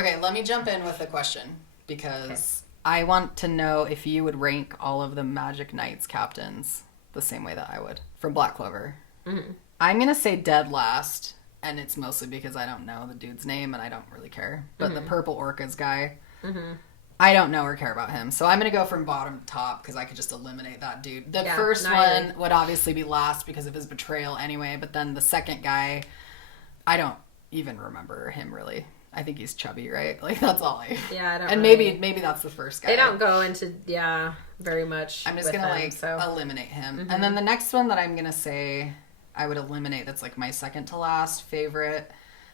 Okay, let me jump in with a question because I want to know if you would rank all of the Magic Knights captains the same way that I would from Black Clover. Mm-hmm. I'm going to say dead last, and it's mostly because I don't know the dude's name and I don't really care. But the Purple Orcas guy, I don't know or care about him. So I'm going to go from bottom to top because I could just eliminate that dude. The first one would obviously be last because of his betrayal anyway, but then the second guy, I don't even remember him really. I think he's chubby, right? Like, that's all I... Yeah, I don't And really... maybe that's the first guy. They don't go into, very much. I'm just going to, eliminate him. Mm-hmm. And then the next one that I'm going to say I would eliminate that's, like, my second to last favorite.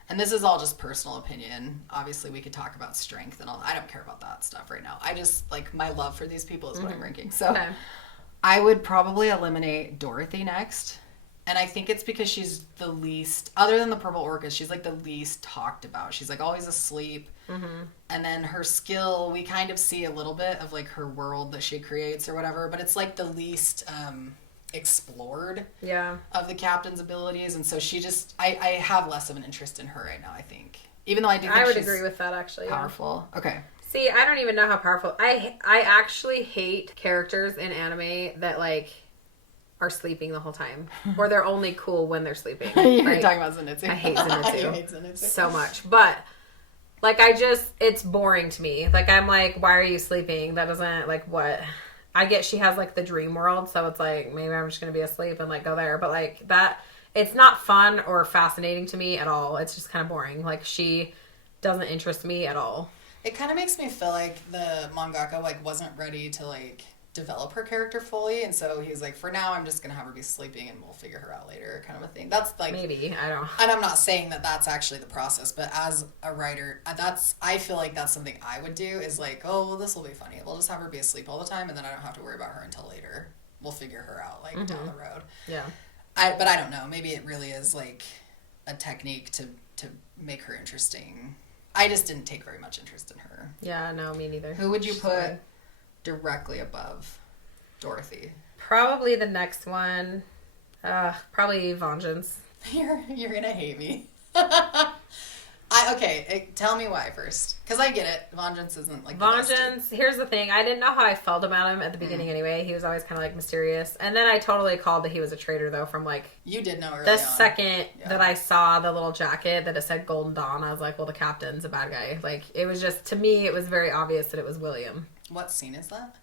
And this is all just personal opinion. Obviously, we could talk about strength and all. I don't care about that stuff right now. I just, like, my love for these people is what I'm ranking. So I would probably eliminate Dorothy next. And I think it's because she's the least, other than the Purple Orcas, she's like the least talked about. She's like always asleep. Mm-hmm. And then her skill, we kind of see a little bit of like her world that she creates or whatever, but it's like the least explored of the captain's abilities. And so she just, I have less of an interest in her right now, I think. Even though I do think I would agree with that actually. Powerful. Yeah. Okay. See, I don't even know how powerful. I actually hate characters in anime that like are sleeping the whole time, or they're only cool when they're sleeping. You're talking about Zenitsu. I hate Zenitsu. You hate Zenitsu so much, but like it's boring to me. Like I'm like, why are you sleeping? That doesn't like what. I get she has like the dream world, so it's like maybe I'm just gonna be asleep and like go there, but like that, it's not fun or fascinating to me at all. It's just kind of boring. Like she doesn't interest me at all. It kind of makes me feel like the mangaka like wasn't ready to like develop her character fully, and so he's like, for now I'm just gonna have her be sleeping and we'll figure her out later, kind of a thing. That's like, maybe, I don't, and I'm not saying that that's actually the process, but as a writer, I feel like that's something I would do, is like, oh well, this will be funny, we'll just have her be asleep all the time and then I don't have to worry about her until later, we'll figure her out like down the road. But I don't know, maybe it really is like a technique to make her interesting. I just didn't take very much interest in her. Yeah, no, me neither. Who would you put directly above Dorothy? Probably the next one. Probably Vengeance. You're gonna hate me. Tell me why first, because I get it. Vengeance isn't like Vengeance. Here's the thing. I didn't know how I felt about him at the beginning. Anyway, he was always kind of like mysterious, and then I totally called that he was a traitor though. From like you did know early the on. Second that I saw the little jacket that it said Golden Dawn, I was like, well, the captain's a bad guy. Like it was just, to me, it was very obvious that it was William. What scene is that?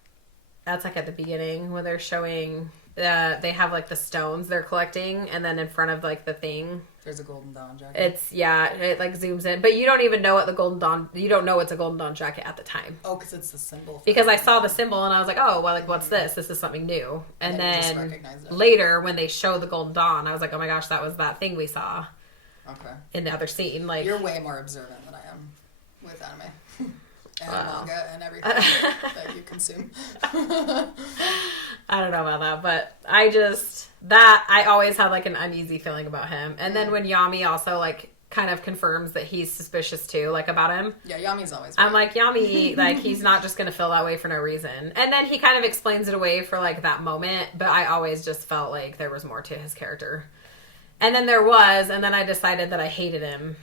That's like at the beginning when they're showing. They have like the stones they're collecting, and then in front of like the thing, there's a Golden Dawn jacket. It like zooms in, but you don't even know what the Golden Dawn. You don't know it's a Golden Dawn jacket at the time. Oh, because it's the symbol. Because I saw the symbol and I was like, oh, well, like what's this? This is something new. And then later when they show the Golden Dawn, I was like, oh my gosh, that was that thing we saw. Okay. In the other scene, like you're way more observant than I am with anime. And manga and everything that you consume. I don't know about that, but I always had like an uneasy feeling about him. And then when Yami also like kind of confirms that he's suspicious too, like about him. Yeah, Yami's always I'm like, Yami, like he's not just going to feel that way for no reason. And then he kind of explains it away for like that moment, but I always just felt like there was more to his character. And then there was, and then I decided that I hated him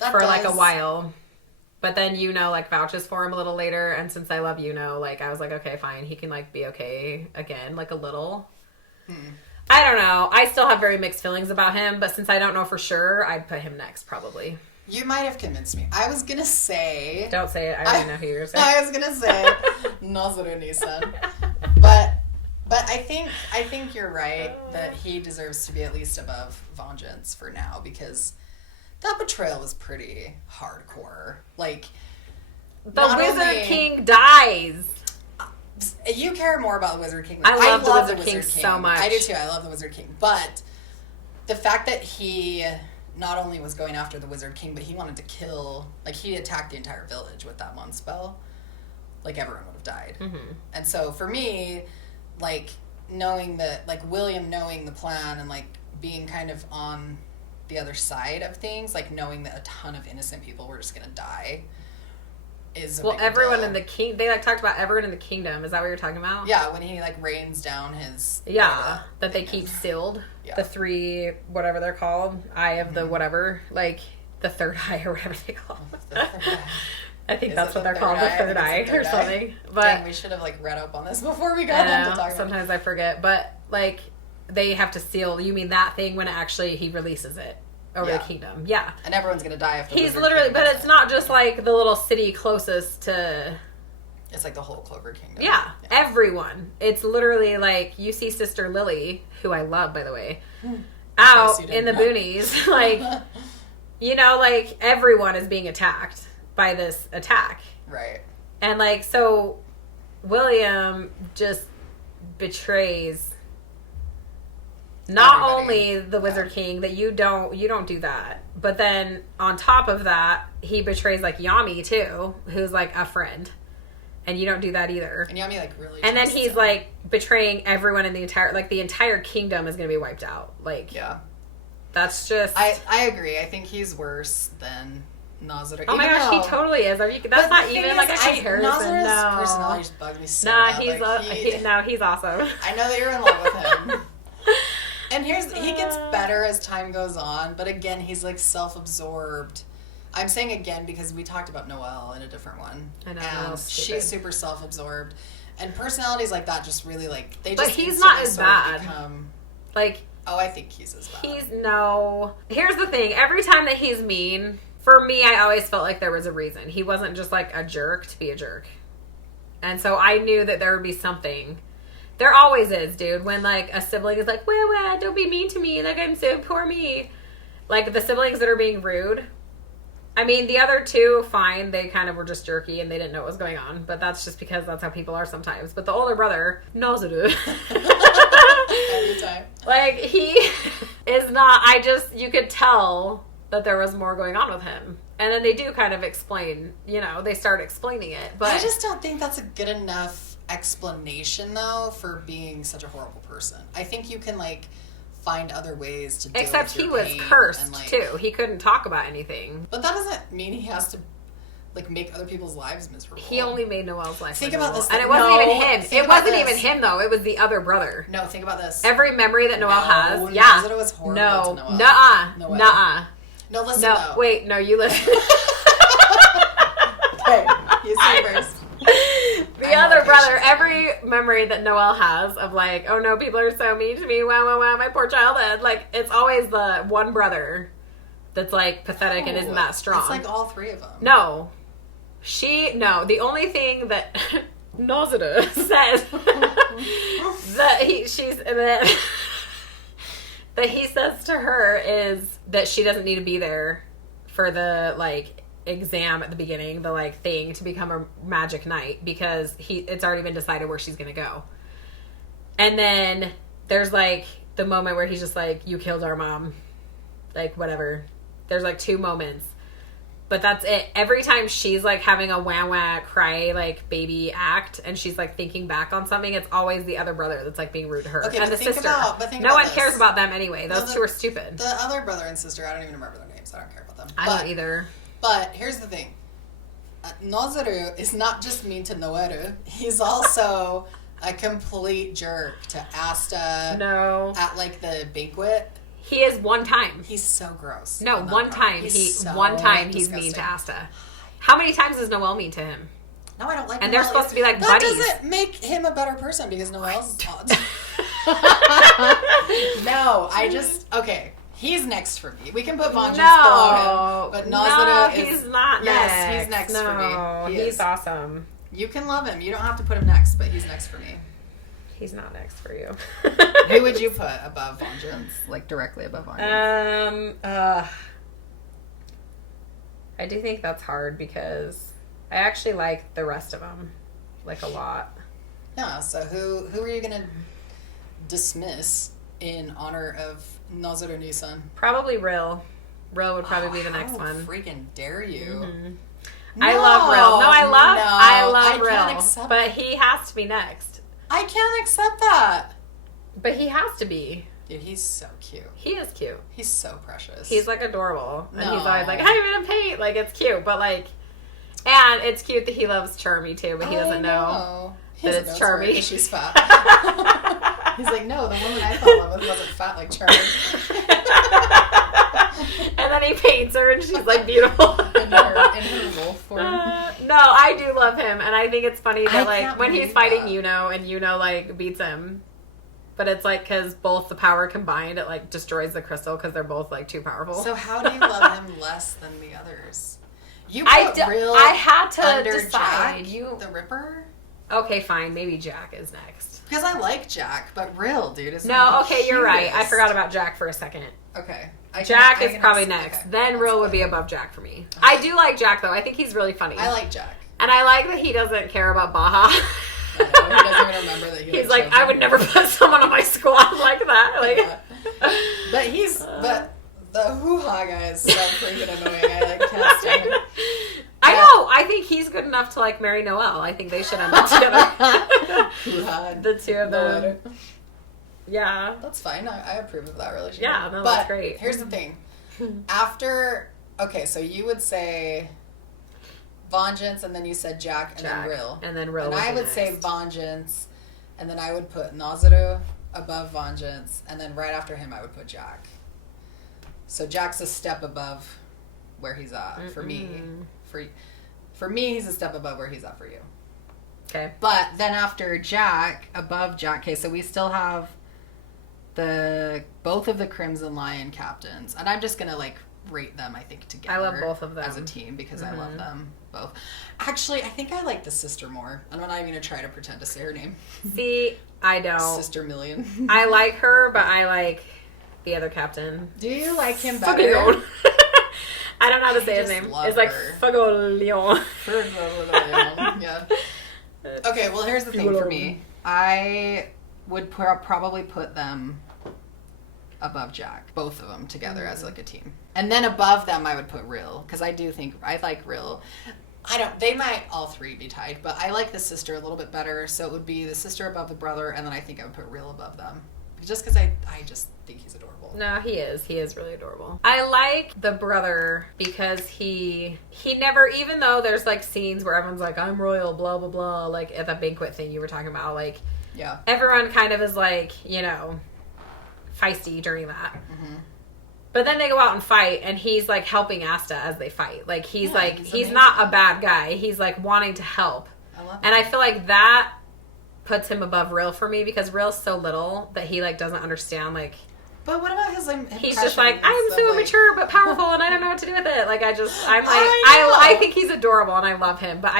like a while. But then like vouches for him a little later, and since I love like I was like, okay, fine, he can like be okay again, like a little. I don't know. I still have very mixed feelings about him, but since I don't know for sure, I'd put him next probably. You might have convinced me. I was gonna say. Don't say it. I already know who you're saying. I was gonna say Nozoru Nisan, but I think you're right that he deserves to be at least above Vengeance for now, because that betrayal was pretty hardcore. Like, the Wizard King dies. You care more about the Wizard King. I love the Wizard King so much. I do too. I love the Wizard King. But the fact that he not only was going after the Wizard King, but he wanted to kill, like he attacked the entire village with that one spell. Like everyone would have died. Mm-hmm. And so for me, like knowing that, like William knowing the plan and like being kind of on the other side of things, like knowing that a ton of innocent people were just gonna die is a everyone in the king, they like talked about everyone in the kingdom. Is that what you're talking about? Yeah, when he like rains down his that they keep sealed, the three whatever they're called, eye of the whatever, like the third eye or whatever they call it. The third eye. I think Is that's it what the they're called, the third eye or something. But dang, we should have like read up on this before we got on to talk about it. Sometimes I forget, but like they have to seal. You mean that thing when actually he releases it over the kingdom? Yeah, and everyone's gonna die if the he's Wizard literally. King But does it's it. not just like the little city closest to. It's like the whole Clover Kingdom. Yeah, everyone. It's literally like you see Sister Lily, who I love, by the way, out in the boonies, like. You know, like, everyone is being attacked by this attack. Right. And, like, so William just betrays not everybody. only the Wizard King, that you don't do that, but then on top of that, he betrays, like, Yami, too, who's, like, a friend. And you don't do that either. And Yami, like, really And then trusts he's, him. like, betraying everyone in the entire kingdom is going to be wiped out. Like, yeah. That's just... I agree. I think he's worse than Nazareth. Oh my gosh, he totally is. That's not even like a comparison. Nazareth's No. personality just bugged me so Nah, bad. he's awesome. I know that you're in love with him. And he gets better as time goes on, but again, he's like self-absorbed. I'm saying again because we talked about Noelle in a different one. I know. And she's super self-absorbed. And personalities like that just really like they But just he's not as sort of bad. become, Like, oh, I think he's as bad. Here's the thing. Every time that he's mean, for me, I always felt like there was a reason. He wasn't just like a jerk to be a jerk. And so I knew that there would be something. There always is, dude. When like a sibling is like, wah, don't be mean to me. Like, I'm so poor me. Like the siblings that are being rude. I mean, the other two, fine. They kind of were just jerky and they didn't know what was going on. But that's just because that's how people are sometimes. But the older brother, Nazareth. Every time. Like, he is not... You could tell that there was more going on with him. And then they do kind of explain, they start explaining it. But I just don't think that's a good enough explanation, though, for being such a horrible person. I think you can, like, find other ways to deal except with he your was pain cursed, and, like, too. He couldn't talk about anything. But that doesn't mean he has to, like, make other people's lives miserable. He only made Noelle's life Think miserable. about this. And it wasn't even him. Think It wasn't about even this. him, though. It was the other brother. No, think about this. Every memory that Noelle has. No, Yeah. Nazareth was horrible No. to Noelle. Nuh-uh. No way. Nuh-uh. No, listen, No. though. Wait. No, you listen. Okay, you say first. The I'm other more brother, patient. every memory that Noelle has of like, oh no, people are so mean to me, wow, my poor childhood. Like, it's always the one brother that's like pathetic and isn't that strong. It's like all three of them. No. The only thing that Nazareth says that he says to her is that she doesn't need to be there for the like exam at the beginning, the like thing to become a magic knight, because it's already been decided where she's gonna go. And then there's like the moment where he's just like, you killed our mom, like whatever. There's like two moments, but that's it. Every time she's like having a wah cry like baby act and she's like thinking back on something, it's always the other brother that's like being rude to her. Okay, And but the think sister. about No one this. cares about them anyway. Those No, two are stupid. The other brother and sister, I don't even remember their names. I don't care about them. I don't either. But here's the thing. Nozoru is not just mean to Noeru. He's also a complete jerk to Asta No. at, like, the banquet. He is one time. He's so gross. No, on that one part. time. He's so He's mean to disgusting. Asta. How many times is Noelle mean to him? No, I don't like And Noelle they're supposed to be like that buddies. doesn't make him a better person because Noelle's No, okay. He's next for me. We can put Vengeance below him, but Nazareth is... he's not Yes, next. he's next no, for me. He he's is. awesome. You can love him. You don't have to put him next, but he's next for me. He's not next for you. Who would you put above Vengeance? Like, directly above Vengeance? I do think that's hard because I actually like the rest of them, like, a lot. Yeah, so who are you going to dismiss in honor of Nazaru Nisan? Probably Rill. Rill would probably be the next How one. freaking dare you? Mm-hmm. I love Rill. No, I love can't Rill. accept But it. he has to be next. I can't accept that. But he has to be. Dude, he's so cute. He is cute. He's so precious. He's like adorable. And he's No. always like, I'm gonna paint. Like, it's cute. But like, and it's cute that he loves Charmy too, but he doesn't know He that doesn't it's know Charmy. weird 'cause she's fat. He's like, no, the woman I fell in love with wasn't fat like Charmy. And then he paints her and she's like beautiful. in her wolf form. No, I do love him. And I think it's funny that like when he's fighting that. Yuno and Yuno like beats him. But it's like because both the power combined, it like destroys the crystal because they're both like too powerful. So how do you love him less than the others? You put Real I had to under decide. Jack, the Ripper? Okay, fine. Maybe Jack is next. Because I like Jack, but Real, dude, is No, okay, you're right. I cutest. forgot about Jack for a second. Okay. Jack is probably next. Okay. Then Real would be above Jack for me. I do like Jack, though. I think he's really funny. I like Jack. And I like that he doesn't care about Baja. I know, he doesn't even remember that He's like, I would never put someone on my squad like that. Like, yeah. But the hoo-ha guy is so freaking annoying. I like can't stand him. I know. I think he's good enough to like marry Noelle. I think they should end up together. Hoo-ha. The two of them. Yeah. That's fine. I approve of that relationship. Yeah, no, but that's great. Here's the thing. After, okay, so you would say Vengeance, and then you said Jack, and then Real. And then Real. And would I be would next. say Vengeance, and then I would put Nazaru above Vengeance, and then right after him I would put Jack. So Jack's a step above where he's at for me. For me, he's a step above where he's at for you. Okay. But then after Jack, above Jack, okay, so we still have both of the Crimson Lion captains, and I'm just gonna like rate them, I think, together. I love both of them as a team because I love them both. Actually, I think I like the sister more. I'm not even gonna try to pretend to say her name. See, I don't. Sister Million. I like her, but I like the other captain. Do you like him better? Fagleon. I don't know how to say his just name. love It's like her. Fagleon. Yeah. Okay, well, here's the thing for me. I would probably put them above Jack, both of them together as like a team, and then above them I would put Real, because I do think I like Real. They might all three be tied, but I like the sister a little bit better, so it would be the sister above the brother, and then I think I would put Real above them, just because I just think he's adorable. No, he is really adorable. I like the brother because he never, even though there's like scenes where everyone's like, I'm royal, blah blah blah, like at the banquet thing you were talking about, like, yeah, everyone kind of is like, you know, feisty during that. But then they go out and fight, and he's like helping Asta as they fight. Like he's he's not a bad guy. He's like wanting to help. I love and I feel like that puts him above Real for me, because Real's so little that he like doesn't understand. Like, but what about his he's just like, I'm so like, mature but powerful, and I don't know what to do with it. Like I think he's adorable and I love him. But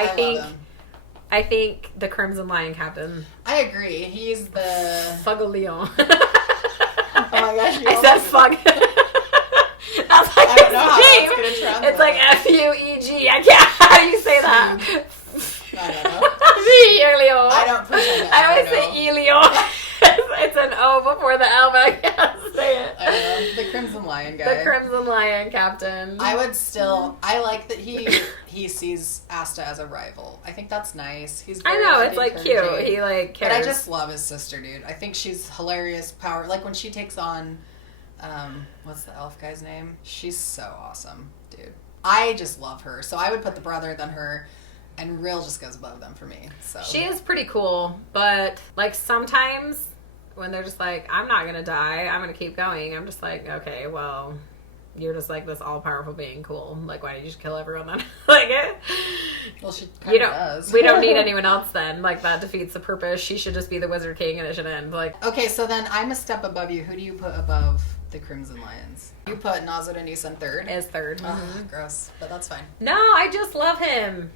I think the Crimson Lion captain. I agree. He's the Fagleon. Oh my gosh! I said fug. That's like I don't know how his that's name. gonna translate. It's like Fueg. I can't. How do you say that? I don't know. Leon. I don't pretend. I always say Leon. It's an O before the L, but I can't say it. I don't know. The Crimson Lion guy. The Crimson Lion captain. I would still. I like that he sees Asta as a rival. I think that's nice. He's. I Very know, it's like encouraging. cute. He like cares. But I just love his sister, dude. I think she's hilarious. Power. Like when she takes on, what's the elf guy's name? She's so awesome, dude. I just love her. So I would put the brother, then her. And Real just goes above them for me. So she is pretty cool, but like sometimes when they're just like, I'm not gonna die, I'm gonna keep going, I'm just like, okay, well, you're just like this all powerful being, cool. Like, why did you just kill everyone then? Like, well, she kind of does. We don't need anyone else then. Like, that defeats the purpose. She should just be the Wizard King and it should end. Like, okay, so then I'm a step above you. Who do you put above the Crimson Lions? You put Nazar and Nisan third. is third. Ugh, gross, but that's fine. No, I just love him.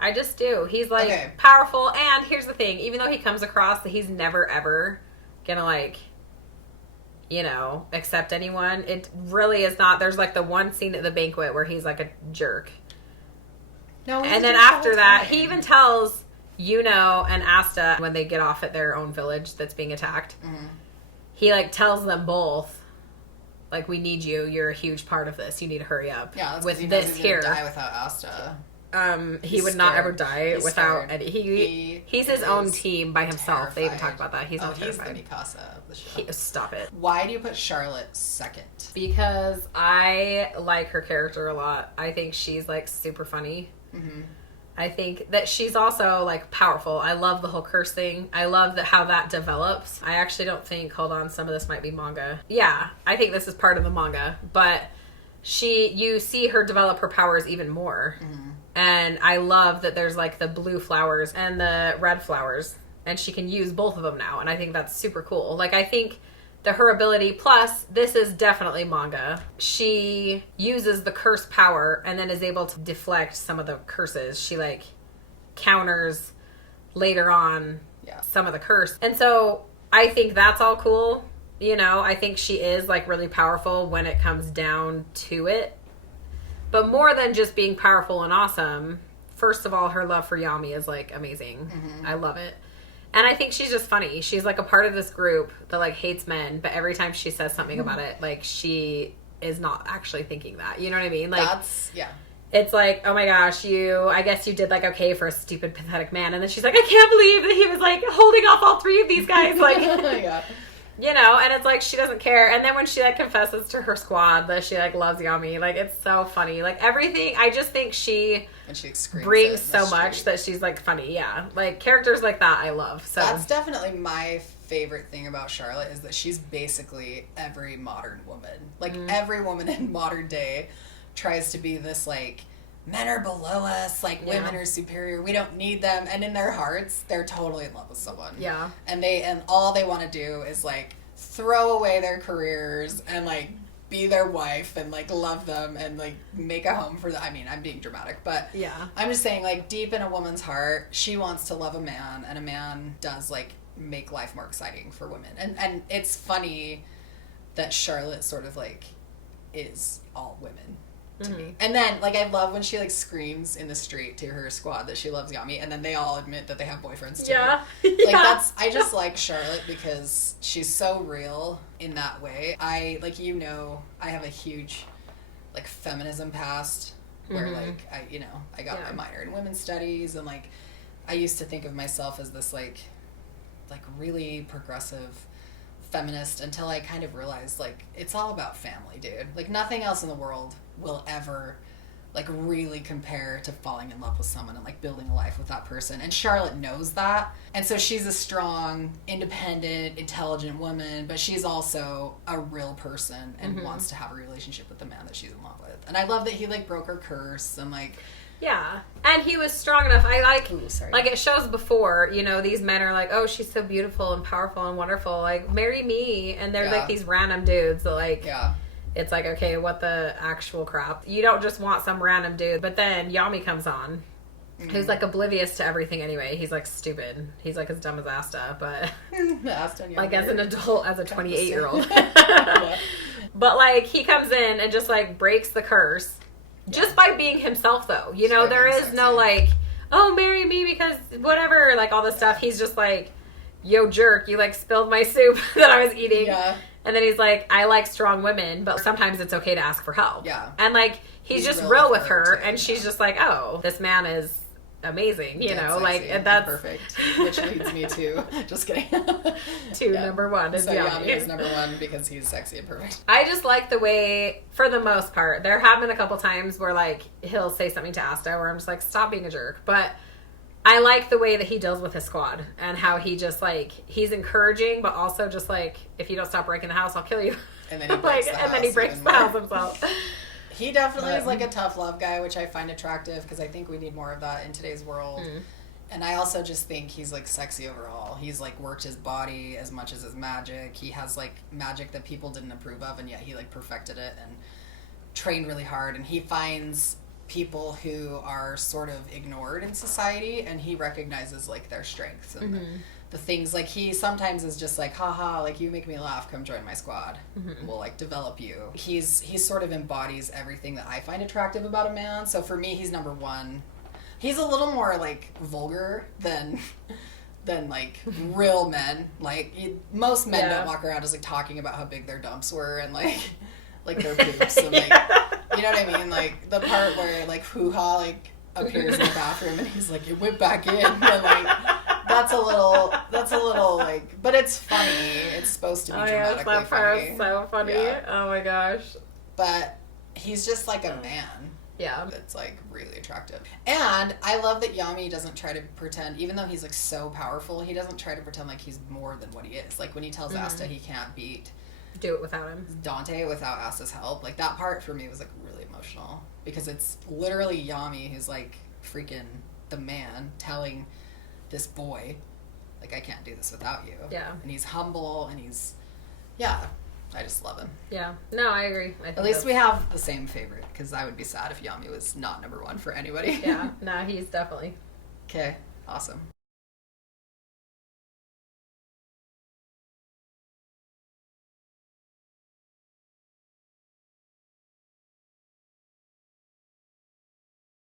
I just do. He's like Okay. powerful, and here's the thing: even though he comes across that he's never ever gonna like, you know, accept anyone, it really is not. There's like the one scene at the banquet where he's like a jerk, No, and then after that, he even tells Yuno and Asta when they get off at their own village that's being attacked. Mm-hmm. He like tells them both, like, we need you. You're a huge part of this. You need to hurry up. Yeah, that's with he this knows he's here. gonna die without Asta. He would not scared. ever die He's without scared. he's his is own team by himself. They even terrified. talk about that. He's not He's the terrified. Mikasa of the show. Stop it. Why do you put Charlotte second? Because I like her character a lot. I think she's like super funny. Mm-hmm. I think that she's also like powerful. I love the whole curse thing. I love how that develops. I actually don't think, hold on, some of this might be manga. Yeah, I think this is part of the manga, but you see her develop her powers even more. And I love that there's like the blue flowers and the red flowers, and she can use both of them now. And I think that's super cool. Like, I think her ability, plus this is definitely manga, she uses the curse power and then is able to deflect some of the curses. She like counters later on some of the curse. And so I think that's all cool. You know, I think she is like really powerful when it comes down to it. But more than just being powerful and awesome, first of all, her love for Yami is like amazing. I love it. And I think she's just funny. She's like a part of this group that like hates men, but every time she says something about it, like she is not actually thinking that. You know what I mean? Like, it's like, oh my gosh, I guess you did like okay for a stupid, pathetic man. And then she's like, I can't believe that he was like holding off all three of these guys. Like, you know, and it's like she doesn't care. And then when she like confesses to her squad that she like loves Yami, like it's so funny. Like everything, I just think she brings so much that she's like funny. Yeah, like characters like that I love. So that's definitely my favorite thing about Charlotte, is that she's basically every modern woman. Like every woman in modern day tries to be this like, men are below us, like women are superior, we don't need them, and in their hearts they're totally in love with someone. And all they want to do is like throw away their careers and like be their wife and like love them and like make a home for them. I mean, I'm being dramatic, but I'm just saying, like, deep in a woman's heart, she wants to love a man, and a man does like make life more exciting for women. And it's funny that Charlotte sort of like is all women to me. And then like I love when she like screams in the street to her squad that she loves Yami, and then they all admit that they have boyfriends too. Like I just like Charlotte because she's so real in that way. I like, you know, I have a huge like feminism past where like I got my minor in women's studies, and like I used to think of myself as this like really progressive feminist until I kind of realized like it's all about family, dude. Like nothing else in the world will ever like really compare to falling in love with someone and like building a life with that person. And Charlotte knows that. And so she's a strong, independent, intelligent woman, but she's also a real person and wants to have a relationship with the man that she's in love with. And I love that he like broke her curse and like and he was strong enough. I like it shows before, you know, these men are like, oh, she's so beautiful and powerful and wonderful, like marry me, and they're like these random dudes that like it's like, okay, what the actual crap? You don't just want some random dude. But then Yami comes on, who's like oblivious to everything anyway. He's like stupid. He's like as dumb as Asta, but like as an adult, as a 28-year-old. But like he comes in and just like breaks the curse. Just by being himself, though. You know, there is no, like, oh, marry me because whatever, like, all this stuff. He's just like, yo, jerk, you, like, spilled my soup that I was eating. And then he's like, I like strong women, but sometimes it's okay to ask for help. And, like, he's just real with her, and she's just like, oh, this man is amazing, you know, like, and that's perfect. Which leads me to just kidding. Number one is Yami is number one because he's sexy and perfect. I just like the way, for the most part, there have been a couple times where like he'll say something to Asta where I'm just like, stop being a jerk. But I like the way that he deals with his squad and how he just like, he's encouraging, but also just like, if you don't stop breaking the house, I'll kill you. And then he breaks the house himself. He definitely is like a tough love guy, which I find attractive because I think we need more of that in today's world. And I also just think he's like sexy overall. He's like worked his body as much as his magic. He has like magic that people didn't approve of, and yet he like perfected it and trained really hard. And he finds people who are sort of ignored in society, and he recognizes like their strengths and the things. Like he sometimes is just like, haha, like you make me laugh, come join my squad. We'll like develop you. He sort of embodies everything that I find attractive about a man. So for me, he's number one. He's a little more like vulgar than like real men. Like most men don't walk around just like talking about how big their dumps were and like their boobs and like you know what I mean? Like the part where like hoo-ha like appears in the bathroom and he's like, it went back in, and like that's a little like, but it's funny. It's supposed to be dramatically that funny. Is so funny. Oh my gosh. But he's just like a man. That's like really attractive. And I love that Yami doesn't try to pretend, even though he's like so powerful, he doesn't try to pretend like he's more than what he is. Like when he tells Asta he can't beat do it without him. Dante without Asta's help. Like, that part for me was like really emotional because it's literally Yami who's like freaking the man telling this boy, like, I can't do this without you. Yeah. And he's humble and he's, yeah, I just love him. Yeah. No, I agree. I think At least we have the same favorite, because I would be sad if Yami was not number one for anybody. Yeah. No, he's definitely. Okay, awesome.